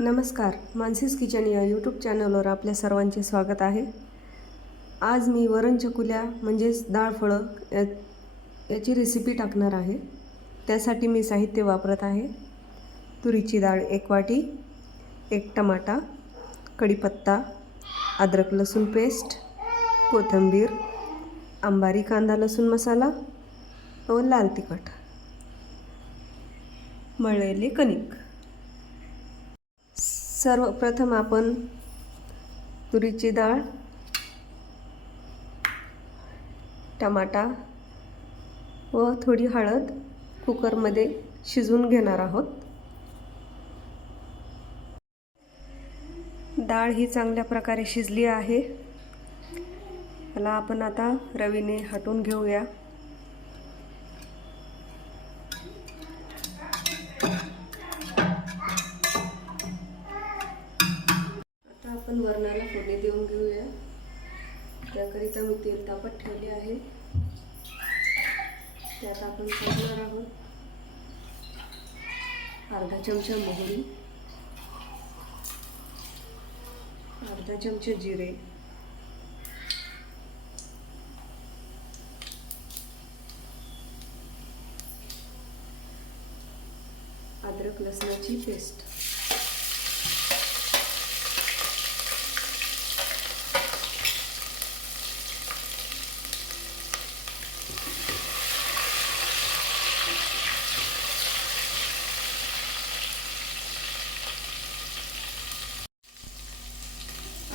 नमस्कार, मानसीज किचन या यूट्यूब चॅनलवर आपल्या सर्वांचे स्वागत आहे. आज मी वरण चकुल्या म्हणजेच डाळ फळं याची रेसिपी टाकणार आहे. त्यासाठी मी साहित्य वापरत आहे. तुरीची डाळ 1 वाटी, 1 टमाटा, कढीपत्ता, अद्रक लसूण पेस्ट, कोथिंबीर, अंबारी कांदा लसूण मसाला व लाल तिखट, मळलेले कणिक. सर्वप्रथम आपण तुरीची डाळ, टमाटा व थोडी हळद कुकरमध्ये शिजवून घेणार आहोत. डाळ ही चांगल्या प्रकारे शिजली आहे. याला आपण आता रवीने हटवून घेऊया. आता आपण वरणाला फोडणी देऊन घेऊया. त्याकरिता मी तेल तापत ठेवले आहे. त्यात आपण टाकणार आहोत अर्धा चमचा मोहरी, अर्धा चमचा जिरे, अद्रक लसणाची पेस्ट,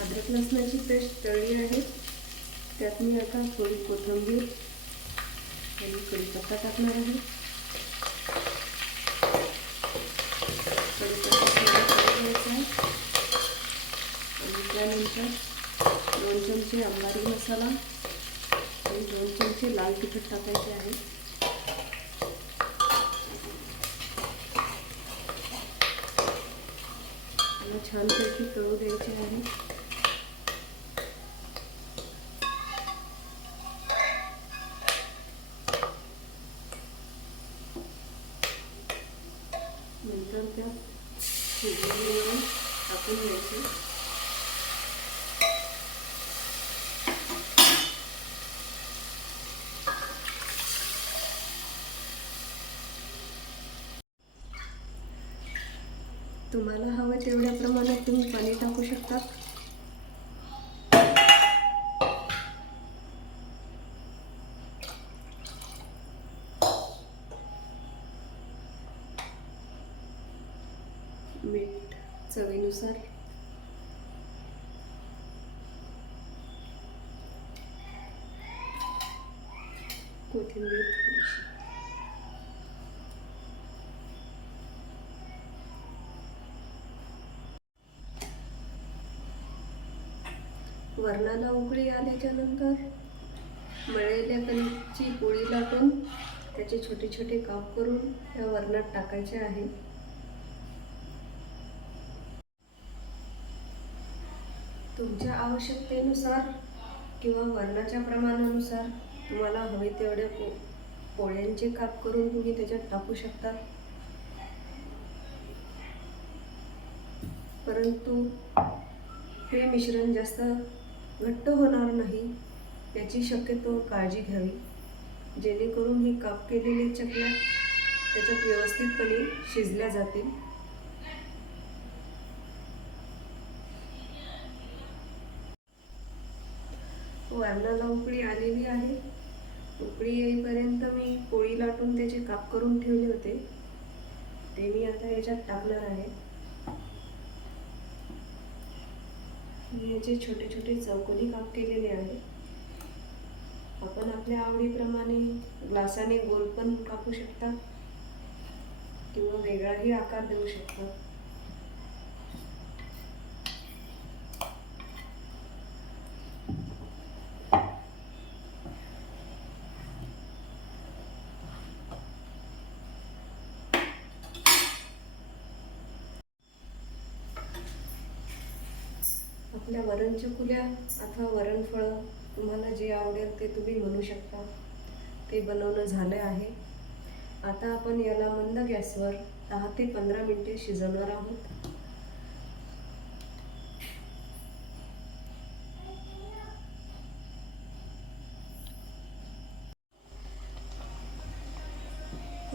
अद्रक लसणाची पेस्ट तळली आहे. त्यात मी आता थोडी कोथिंबीर आणि कढीपत्ता टाकणार आहे. आणि त्यानंतर 2 चमचे अंबारी मसाला आणि 2 चमचे लाल तिखट टाकायचे आहे. याला छानपैकी तळू द्यायचे आहे. नंतर त्यात शिजलेले वरण टाकून द्यायचे. तुम्हाला हवं तेवढ्या प्रमाणात तुम्ही पाणी टाकू शकता. मीठ चवीनुसार, कोथिंबीर थोडीशी. वरणाला उकळी आल्याच्या नंतर मळलेल्या कणिकची पोळी लाटून त्याचे छोटे छोटे काप करून या वरणात टाकायचे आहे. तुमच्या आवश्यकतेनुसार किंवा वरणाच्या प्रमाणानुसार तुम्हाला हवे तेवढ्या पोळ्यांचे काप करून तुम्ही त्याच्यात टाकू शकता. परंतु हे मिश्रण जास्त घट्ट होणार नाही याची शक्यतो काळजी घ्यावी, जेणेकरून हे काप केलेले चकल्या त्याच्यात व्यवस्थितपणे शिजल्या जातील. वरणाला उकळी आलेली आहे. उकळी येईपर्यंत मी पोळी लाटून त्याचे काप करून ठेवले होते, ते मी आता याच्यात टाकणार आहे. मी याचे छोटे छोटे चौकोनी काप केलेले आहे. आपण आपल्या आवडीप्रमाणे ग्लासाने गोल पण कापू शकता किंवा वेगळाही आकार देऊ शकता. आपल्या वरण चकुल्या अथवा वरणफळं तुम्हाला जे आवडेल ते तुम्ही बनवू शकता. ते बनवणं झालं आहे. आता आपण याला मंद गॅसवर 10 ते 15 मिनिटे शिजवणार आहोत.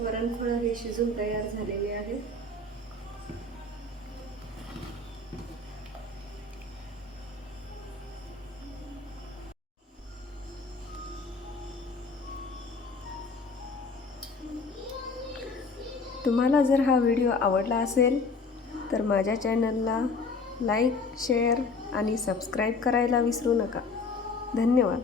वरणफळं हे शिजून तयार झालेले आहे. तुम्हाला जर हा व्हिडिओ आवडला असेल तर माझ्या चॅनलला लाईक, शेअर आणि सबस्क्राईब करायला विसरू नका. धन्यवाद.